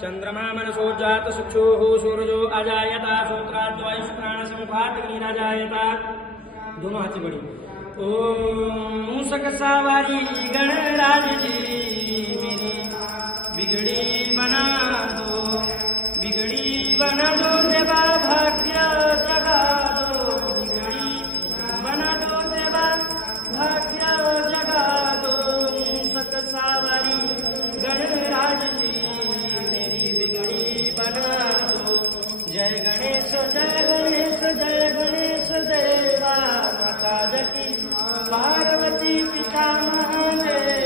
चंद्रमा मनसो जात चक्षुः सूरजो अजायता श्रोत्राद्यो वायुष्प्राण समुखात् अग्निराजायता। दोनों हाथी बड़ी। ओम मूसक सवारी गणराज जी मेरी बिगड़ी बना दो, बिगड़ी बना दो देवा भाग्य जगा दो, बिगड़ी बना दो देवा भाग्य जगा दो। मूसक सवारी गणराज जी मेरी बिगड़ी बना दो। जय गणेश जय गणेश जय गणेश देवा, माता जकी पार्वती पिता महादेव।